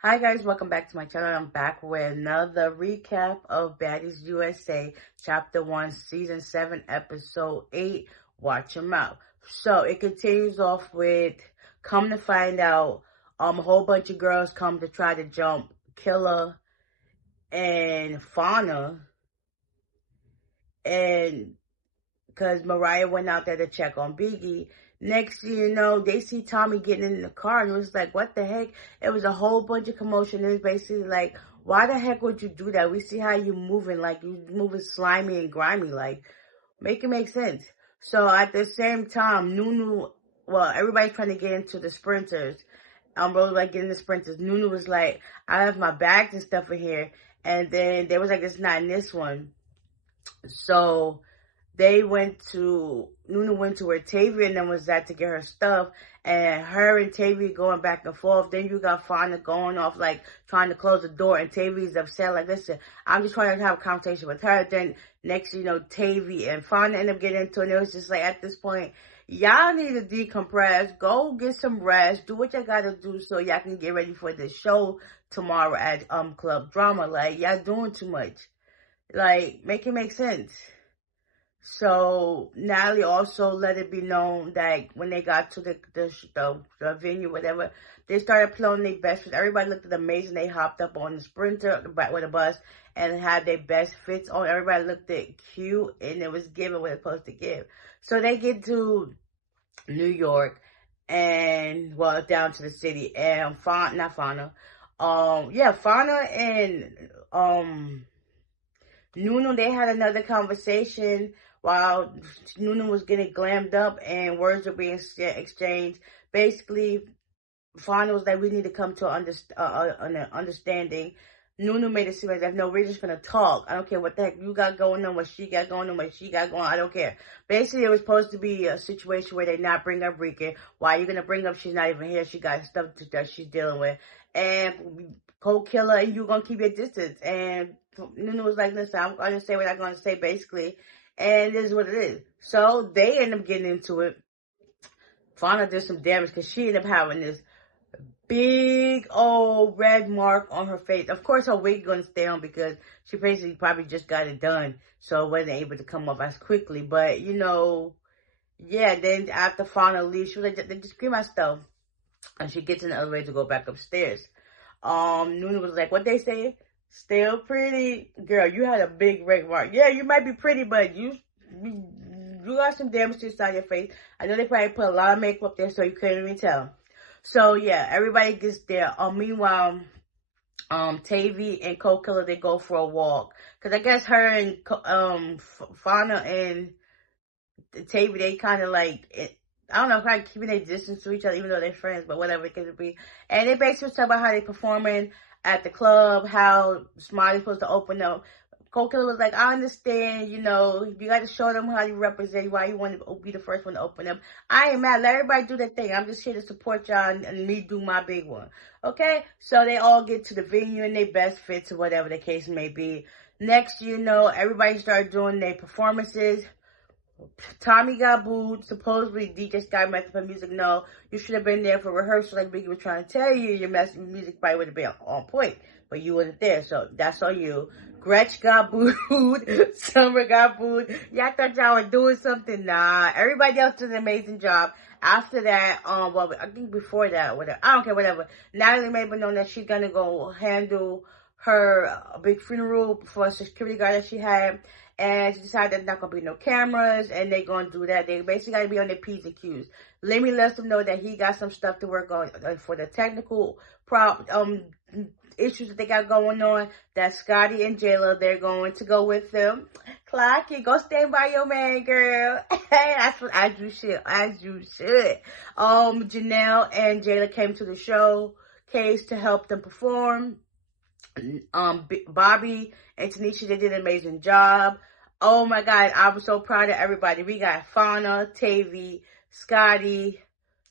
Hi guys, welcome back to my channel. I'm back with another recap of Baddies USA, Chapter 1, Season 7, Episode 8, Watch 'em Out. So, it continues off with, come to find out, a whole bunch of girls come to try to jump Killer and Fauna, and because Mariah went out there to check on Biggie. Next thing you know, they see Tommy getting in the car, and it was like, what the heck? It was a whole bunch of commotion. It was basically like, why the heck would you do that? We see how you moving, like you moving slimy and grimy, like make it make sense. So at the same time, Nunu, well, everybody's trying to get into the sprinters. Rose like getting the sprinters. Nunu was like, I have my bags and stuff in here, and then they was like, it's not in this one. So Nunu went to where Tavia and them was at to get her stuff, and her and Tavia going back and forth. Then you got Fauna going off, like, trying to close the door, and Tavia's upset, like, listen, I'm just trying to have a conversation with her. Then, next, Tavia and Fauna end up getting into it, and it was just like, at this point, y'all need to decompress, go get some rest, do what y'all gotta do so y'all can get ready for the show tomorrow at Club Drama. Like, y'all doing too much. Like, make it make sense. So Natalie also let it be known that when they got to the venue, whatever, they started playing their best fit. Everybody looked amazing. They hopped up on the sprinter with a bus and had their best fits on. Everybody looked cute, and it was giving what it's supposed to give. So they get to New York and, well, down to the city, and Fauna and Nunu, they had another conversation while Nunu was getting glammed up and words were being exchanged. Basically, Fauna was like, we need to come to an understanding. Nunu made it seem like, no, we're just going to talk. I don't care what the heck you got going on, what she got going on, what she got going on. I don't care. Basically, it was supposed to be a situation where they not bring up Rika. Why are you going to bring up she's not even here? She got stuff that she's dealing with. And Cold Killer, and you going to keep your distance. And Nunu was like, listen, I'm going to say what I'm going to say, basically. And it is what it is. So they end up getting into it. Fauna did some damage because she ended up having this big old red mark on her face. Of course, her wig gonna stay on because she basically probably just got it done, so it wasn't able to come off as quickly. But yeah. Then after Fauna leaves, she was like, "They just scream my stuff," and she gets in the elevator to go back upstairs. Nunu was like, "What they say? Still pretty, girl. You had a big red mark. Yeah, you might be pretty, but you got some damage inside your face. I know they probably put a lot of makeup up there, so you couldn't even tell." So yeah, everybody gets there. Meanwhile, Tavy and Cold Killer, they go for a walk, cause I guess her and Fauna and Tavy, they kind of like I don't know, kind of keeping their distance to each other, even though they're friends, but whatever it could be. And they basically talk about how they performing at the club, how Smiley's supposed to open up. Cold Killer was like, I understand, you got to show them how you represent, why you want to be the first one to open up. I ain't mad. Let everybody do their thing. I'm just here to support y'all and me do my big one. Okay? So they all get to the venue in their best fits or whatever the case may be. Next, everybody started doing their performances. Tommy got booed. Supposedly, DJ Sky messed up her music. No, you should have been there for rehearsal like Biggie was trying to tell you. Your music probably would have been on point, but you wasn't there, so that's on you. Gretch got booed. Summer got booed. Y'all thought y'all were doing something? Nah. Everybody else did an amazing job. After that, well, I think before that, whatever. I don't care, whatever. Natalie made it known that she's gonna go handle her big funeral for a security guard that she had. And she decided there's not going to be no cameras, and they're going to do that. They basically got to be on their P's and Q's. Lemmy lets them know that he got some stuff to work on for the technical issues that they got going on, that Scotty and Jayla, they're going to go with them. Clocky, go stand by your man, girl. That's what, as you should. Janelle and Jayla came to the showcase to help them perform. Bobby and Tanisha, they did an amazing job. Oh my God, I was so proud of everybody. We got Fauna, Tavy, Scotty,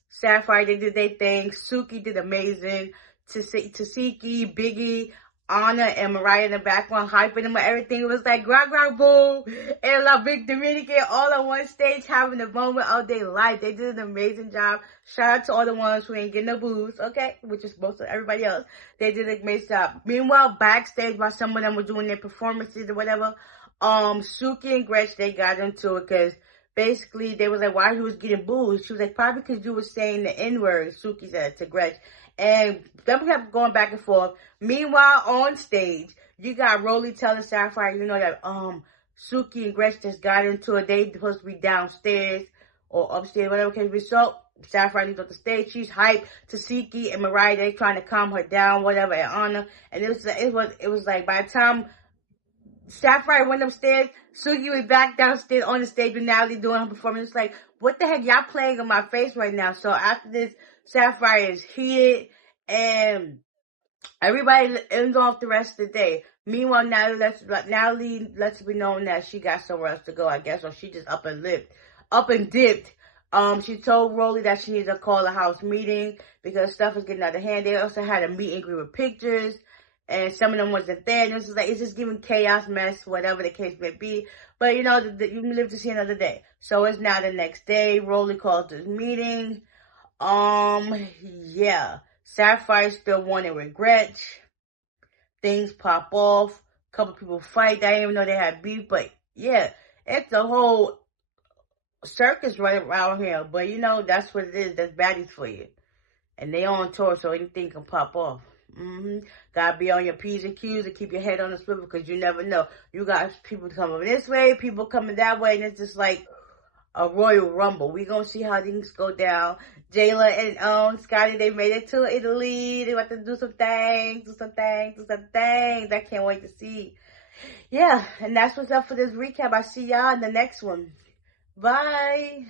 Sapphire, they did their thing. Suki did amazing. Tasiki, Biggie, Anna and Mariah in the background hyping them and everything. It was like gra gra boom and La Big Dominican all on one stage having the moment of their life. They did an amazing job. Shout out to all the ones who ain't getting no booze, okay? Which is most of everybody else. They did an amazing job. Meanwhile, backstage while some of them were doing their performances or whatever, Suki and Gretch, they got into it because basically they was like, why you was getting booze? She was like, probably because you were saying the N-word, Suki said to Gretch. And them kept going back and forth. Meanwhile, on stage, you got Rolly telling Sapphire, you know, that Suki and Gretch just got into it. They supposed to be downstairs or upstairs, whatever case be. So Sapphire leaves off the stage. She's hyped to Suki and Mariah. They trying to calm her down, whatever, and Anna. And it was like by the time Sapphire went upstairs, Suki was back downstairs on the stage with Natalie doing her performance. It's like, what the heck, y'all playing in my face right now? So after this, Sapphire is heated, and everybody ends off the rest of the day. Meanwhile, Natalie lets it be known that she got somewhere else to go, I guess, or she just up and dipped. She told Rolly that she needs to call a house meeting because stuff is getting out of hand. They also had a meet and greet with pictures, and some of them wasn't there. And it's just giving chaos, mess, whatever the case may be. But you know, you live to see another day. So it's now the next day. Rolly calls this meeting. Yeah. Sapphire still wanted with Gretch. Things pop off. A couple people fight. I didn't even know they had beef, but yeah, it's a whole circus right around here. But you know, that's what it is. That's Baddies for you. And they on tour, so anything can pop off. Gotta be on your P's and Q's and keep your head on the swivel because you never know. You got people coming this way, people coming that way, and it's just like a Royal Rumble. We gonna see how things go down. Jayla and Scotty, they made it to Italy. They about to do some things. I can't wait to see. Yeah, and that's what's up for this recap. I see y'all in the next one. Bye.